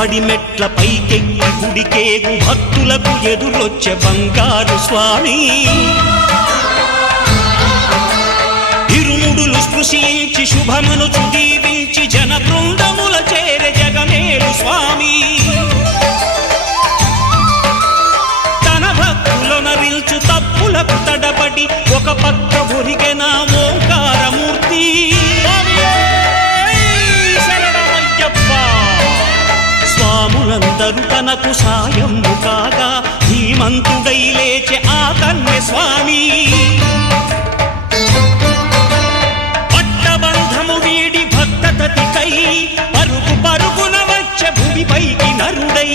పడిమెట్ల పైకెక్కి గుడికేగు భక్తులకు ఎదురొచ్చే బంగారు స్వామి ఇరుముడులు స్పృశించి శుభమనుచు దీవించి జన బృందముల చేరే జగమేలు స్వామి తన భక్తులొనరిల్చు తప్పులకు తడబడి ఒక పక్క ఒరిగెన ఓంకారమూర్తి స్వాములందరూ తనకు సాయము కాగా ధీమంతుడై లేచే ఆ కన్య స్వామి పట్టబంధము వీడి భక్తతతికై పరుగు పరుగున వచ్చే భూమిపైకి నరుడై